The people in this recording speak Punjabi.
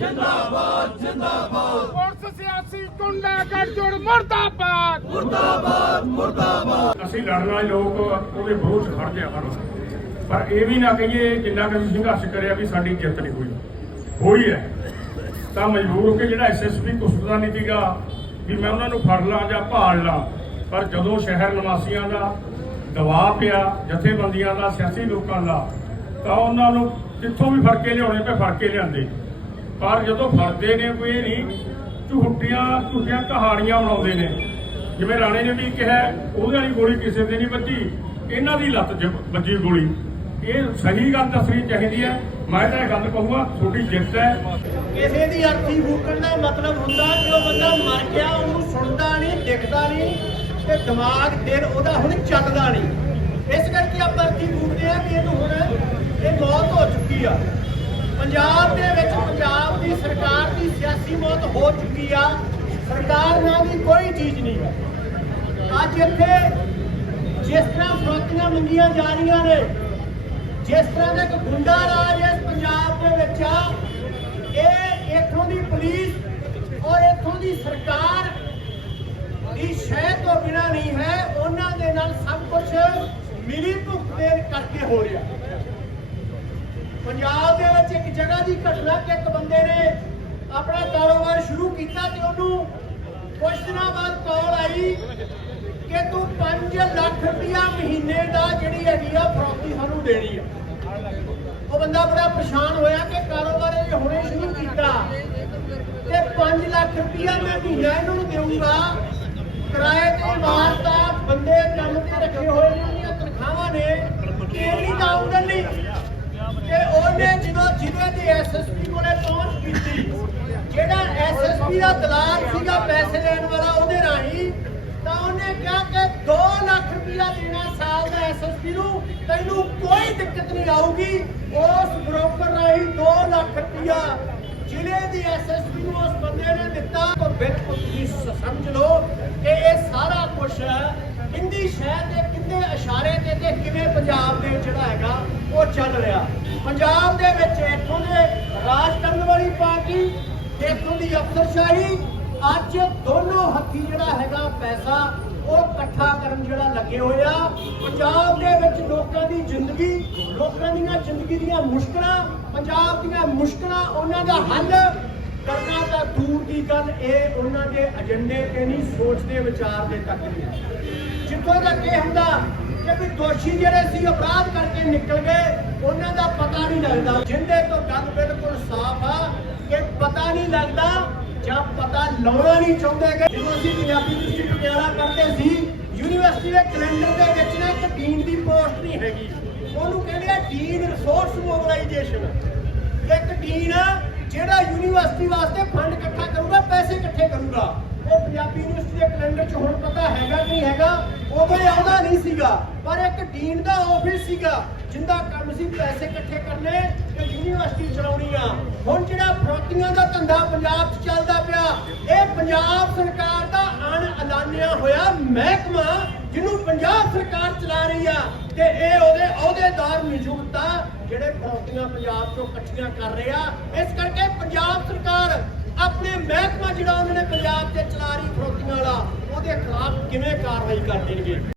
ਜਿੰਦਾਬਾਦ ਜਿੰਦਾਬਾਦ। ਪੁਲਿਸ ਸਿਆਸੀ ਗੁੰਡਾ ਗੱਠਜੋੜ ਮਰਦਾਬਾਦ। ਅਸੀਂ ਲੜਨ ਲੋਕ ਉਹਦੇ ਵਿਰੋਧ 'ਚ ਖੜਦੇ ਆ ਹਰ। ਪਰ ਇਹ ਵੀ ਨਾ ਕਹੀਏ ਜਿੰਨਾ ਕਿ ਸੰਘਰਸ਼ ਕਰਿਆ ਵੀ ਸਾਡੀ ਜਿੱਤ ਨਹੀਂ ਹੋਈ। ਹੋਈ ਹੈ। ਤਾਂ ਮਜਬੂਰ ਹੋ ਕੇ ਜਿਹੜਾ ਐਸਐਸਪੀ ਕੁਸਦਾ ਨਹੀਂ ਸੀਗਾ ਵੀ ਮੈਂ ਉਹਨਾਂ ਨੂੰ ਫੜ ਲਾਂ ਜਾਂ ਭਾਲ ਲਾਂ ਪਰ ਜਦੋਂ ਸ਼ਹਿਰ ਨਿਵਾਸੀਆਂ ਦਾ ਦਬਾਅ ਪਿਆ ਜਥੇਬੰਦੀਆਂ ਦਾ ਸਿਆਸੀ ਲੋਕਾਂ ਦਾ ਤਾਂ ਉਹਨਾਂ ਨੂੰ ਜਿੱਥੋਂ ਵੀ ਫੜ ਕੇ ਲਿਆਉਣੇ ਪਏ ਫੜ ਕੇ ਲਿਆਂਦੇ। ਪਰ ਜਦੋਂ ਫੜਦੇ ਨੇ ਕੋਈ ਇਹ ਨਹੀਂ, ਝੂਠੀਆਂ ਝੂਠੀਆਂ ਕਹਾਣੀਆਂ ਬਣਾਉਂਦੇ ਨੇ। ਜਿਵੇਂ ਰਾਣੇ ਨੇ ਵੀ ਕਿਹਾ, ਉਹਦੇ ਵਾਲੀ ਗੋਲੀ ਕਿਸੇ ਦੇ ਨਹੀਂ ਵੱਜੀ, ਇਹਨਾਂ ਦੀ ਲੱਤ ਵੱਜੀ ਗੋਲੀ। ਇਹ ਸਹੀ ਗੱਲ ਦੱਸਣੀ ਚਾਹੀਦੀ ਹੈ। ਮੈਂ ਤਾਂ ਇਹ ਗੱਲ ਕਹੂੰਗਾ, ਤੁਹਾਡੀ ਜਿੱਤ ਹੈ। ਕਿਸੇ ਦੀ ਅਰਥੀ ਫੂਕਣ ਦਾ ਮਤਲਬ ਹੁੰਦਾ, ਕਿ ਉਹ ਬੰਦਾ ਮਰ ਗਿਆ, ਉਹਨੂੰ ਸੁਣਦਾ ਨਹੀਂ, ਦਿਖਦਾ ਨਹੀਂ, ਤੇ ਦਿਮਾਗ ਦਿਲ ਉਹਦਾ ਹੁਣ ਚੱਲਦਾ ਨਹੀਂ। ਇਸ ਕਰਕੇ ਆਪਾਂ ਅਰਥੀ ਫੂਕਦੇ ਆ ਵੀ ਇਹਨੂੰ ਹੁਣ ਇਹ ਮੌਤ ਹੋ ਚੁੱਕੀ ਆ। ਪੰਜਾਬ ਦੇ ਵਿੱਚ ਪੰਜਾਬ ਦੀ ਸਰਕਾਰ ਦੀ ਸਿਆਸੀ ਮੌਤ ਹੋ ਚੁੱਕੀ ਆ। ਸਰਕਾਰ ਨਾਲ ਦੀ ਕੋਈ ਚੀਜ਼ ਨਹੀਂ ਹੈ। ਅੱਜ ਇੱਥੇ ਜਿਸ ਤਰ੍ਹਾਂ ਫਰੋਤੀਆਂ ਮੰਗੀਆਂ ਜਾ ਰਹੀਆਂ ਨੇ, ਜਿਸ ਤਰ੍ਹਾਂ ਦਾ ਇੱਕ ਗੁੰਡਾ ਰਾਜ ਇਸ ਪੰਜਾਬ ਦੇ ਵਿੱਚ ਆ, ਇਹ ਇੱਥੋਂ ਦੀ ਪੁਲਿਸ ਔਰ ਇੱਥੋਂ ਦੀ ਸਰਕਾਰ ਦੀ ਸ਼ਹਿ ਤੋਂ ਬਿਨਾ ਨਹੀਂ ਹੈ। ਉਹਨਾਂ ਦੇ ਨਾਲ ਸਭ ਕੁਝ ਮਿਲੀ ਭੁਗਤ ਦੇ ਕਰਕੇ ਹੋ ਰਿਹਾ। ਪੰਜਾਬ ਜਗ੍ਹਾ ਦੀ ਘਟਨਾ ਕਿ ਇੱਕ ਬੰਦੇ ਨੇ ਆਪਣਾ ਕਾਰੋਬਾਰ ਸ਼ੁਰੂ ਕੀਤਾ ਤੇ ਉਹਨੂੰ ਕੁਝ ਦਿਨਾਂ ਬਾਅਦ ਕਾਲ ਆਈ ਕਿ ਤੂੰ 5 ਲੱਖ ਰੁਪਇਆ ਮਹੀਨੇ ਦਾ ਜਿਹੜੀ ਹੈਗੀ ਆ ਫਰੋਤੀ ਸਾਨੂੰ ਦੇਣੀ ਆ। ਉਹ ਬੰਦਾ ਬੜਾ ਪਰੇਸ਼ਾਨ ਹੋਇਆ ਕਿ ਕਾਰੋਬਾਰ ਇਹ ਹੁਣੇ ਸ਼ੁਰੂ ਕੀਤਾ ਤੇ 5 ਲੱਖ ਰੁਪਇਆ ਮੈਂ ਮਹੀਨਾ ਇਹਨਾਂ ਨੂੰ ਦੇਊਂਗਾ। ਕਿਰਾਏ ਤੇ ਇਮਾਰਤਾਂ ਬੰਦੇ ਕੰਮ ਤੇ ਰੱਖੇ ਹੋਏ ਨੇ, ਉਹਦੀਆਂ ਤਨਖਾਹਾਂ ਨੇ। ਕਿਹੜੀ ਤਾਂ ਆਮਦਨ ਨਹੀਂ ਤੇ ਉਹਨੇ ਜਦੋਂ ਜ਼ਿਲ੍ਹੇ ਦੇ ਐਸਐਸਪੀ ਕੋਲੇ ਪਹੁੰਚ ਕੀਤੀ। ਜਿਹੜਾ ਐਸਐਸਪੀ ਦਾ ਦਲਾਲ ਸੀਗਾ ਪੈਸੇ ਲੈਣ ਵਾਲਾ ਉਹਦੇ ਰਾਹੀਂ ਤਾਂ ਉਹਨੇ ਕਿਹਾ ਕਿ 2 ਲੱਖ ਰੁਪਇਆ ਦੇਣਾ ਸਾਲ ਦਾ ਐਸਐਸਪੀ ਨੂੰ। ਤੈਨੂੰ ਕੋਈ ਦਿੱਕਤ ਨਹੀਂ ਆਊਗੀ। ਉਸ ਬ੍ਰੋਕਰ ਰਾਹੀਂ 2 ਲੱਖ ਰੁਪਇਆ ਜ਼ਿਲ੍ਹੇ ਦੀ ਐਸਐਸਪੀ ਨੂੰ ਉਸ ਬੰਦੇ ਨੇ ਦਿੱਤਾ। ਤਾਂ ਬਿਲਕੁਲ ਤੁਸੀਂ ਸਮਝ ਲਓ ਕਿ ਇਹ ਸਾਰਾ ਕੁਝ ਕਿੰਦੀ ਸ਼ਹਿਰ ਦੇ ਕਿੰਨੇ ਇਸ਼ਾਰੇ ਤੇ ਤੇ ਕਿਵੇਂ ਪੰਜਾਬ ਦੇ ਜਿਹੜਾ ਹੈਗਾ ਉਹ ਚੱਲ ਰਿਹਾ। ਪੰਜਾਬ ਦੇ ਵਿੱਚ ਇੱਥੋਂ ਦੇ ਰਾਜ ਕਰਨ ਵਾਲੀ ਪਾਰਟੀ ਇੱਥੋਂ ਦੀ ਅਫਸਰਸ਼ਾਹੀ, ਅੱਜ ਦੋਨੋਂ ਹੱਥੀ ਜਿਹੜਾ ਹੈਗਾ ਪੈਸਾ ਉਹ ਇਕੱਠਾ ਕਰਨ ਜਿਹੜਾ ਲੱਗੇ ਹੋਏ ਆ। ਪੰਜਾਬ ਦੇ ਵਿੱਚ ਲੋਕਾਂ ਦੀ ਜ਼ਿੰਦਗੀ, ਲੋਕਾਂ ਦੀਆਂ ਜ਼ਿੰਦਗੀ ਦੀਆਂ ਮੁਸ਼ਕਲਾਂ, ਪੰਜਾਬ ਦੀਆਂ ਮੁਸ਼ਕਲਾਂ, ਉਹਨਾਂ ਦਾ ਹੱਲ ਕਰਨਾ ਤਾਂ ਦੂਰ ਦੀ ਗੱਲ ਇਹ, ਉਹਨਾਂ ਦੇ ਏਜੰਡੇ ਤੇ ਨਹੀਂ ਸੋਚਦੇ ਵਿਚਾਰਦੇ ਤੱਕ ਨਹੀਂ ਜਿੱਥੋਂ ਤੱਕ ਇਹ ਹੁੰਦਾ ਕਿ ਵੀ ਦੋਸ਼ੀ ਜਿਹੜੇ ਸੀ, ਅਪਰਾਧ ਕਰਕੇ ਨਿਕਲ ਗਏ, ਉਹਨਾਂ ਦਾ ਪਤਾ ਨਹੀਂ ਲੱਗਦਾ। ਜਿੰਦੇ ਤੋਂ ਗੱਲ ਬਿਲਕੁਲ ਸਾਫ਼ ਆ ਕਿ ਪਤਾ ਨਹੀਂ ਲੱਗਦਾ ਜਾਂ ਪਤਾ ਲਾਉਣਾ ਨਹੀਂ ਚਾਹੁੰਦੇ ਕਿ ਜਦੋਂ ਅਸੀਂ ਪੰਜਾਬੀ ਯੂਨੀਵਰਸਿਟੀ ਪਟਿਆਲਾ ਕਰਦੇ ਸੀ ਯੂਨੀਵਰਸਿਟੀ ਦੇ ਕੈਲੰਡਰ ਦੇ ਵਿੱਚ ਨਾ ਇੱਕ ਡੀਨ ਦੀ ਪੋਸਟ ਨਹੀਂ ਹੈਗੀ। ਉਹਨੂੰ ਕਹਿੰਦੇ ਆ ਡੀਨ ਰਿਸੋਰਸ ਮੋਬਿਲਾਈਜੇਸ਼ਨ ਇੱਕ ਡੀਨ ਜਿਹੜਾ ਯੂਨੀਵਰਸਿਟੀ ਵਾਸਤੇ ਫੰਡ ਇਕੱਠਾ ਕਰੂਗਾ, ਪੈਸੇ ਇਕੱਠੇ ਕਰੂਗਾ। ਉਹ ਪੰਜਾਬੀ ਯੂਨੀਵਰਸਿਟੀ ਦੇ ਕੈਲੰਡਰ 'ਚ ਹੁਣ ਪਤਾ ਹੈਗਾ ਕਿ ਨਹੀਂ ਹੈਗਾ, ਉਦੋਂ ਆਉਂਦਾ ਨਹੀਂ ਸੀਗਾ। ਪਰ ਇੱਕ ਡੀਨ ਦਾ ਆਫਿਸ ਸੀਗਾ, ਜਿੰਦਾ ਕੰਮ ਸੀ ਪੈਸੇ ਇਕੱਠੇ ਕਰਨੇ, ਤੇ ਯੂਨੀਵਰਸਿਟੀ ਚਲਾਉਣੀ ਆ। ਹੁਣ ਜਿਹੜਾ ਫਰੋਤੀਆਂ ਦਾ ਧੰਦਾ ਪੰਜਾਬ 'ਚ ਚੱਲਦਾ ਪਿਆ, ਇਹ ਪੰਜਾਬ ਸਰਕਾਰ ਦਾ ਅਣ ਐਲਾਨਿਆ ਹੋਇਆ ਮਹਿਕਮਾ ਜਿਹਨੂੰ ਪੰਜਾਬ ਸਰਕਾਰ ਚਲਾ ਰਹੀ ਆ, ਤੇ ਇਹ ਉਹਦੇ ਅਹੁਦੇਦਾਰ ਨਿਯੁਕਤਾ ਜਿਹੜੇ ਫਰੋਤੀਆਂ ਪੰਜਾਬ 'ਚੋਂ ਇਕੱਠੀਆਂ ਕਰ ਰਹੇ ਆ। ਇਸ ਕਰਕੇ ਪੰਜਾਬ ਸਰਕਾਰ ਆਪਣੇ ਮਹਿਕਮਾ ਜਿਹੜਾ ਉਹਨਾਂ ਨੇ ਪੰਜਾਬ 'ਚ ਚਲਾ ਰਹੀ ਫਰੋਤੀਆਂ ਵਾਲਾ, ਉਹਦੇ ਖਿਲਾਫ ਕਿਵੇਂ ਕਾਰਵਾਈ ਕਰ ਦੇਣਗੇ?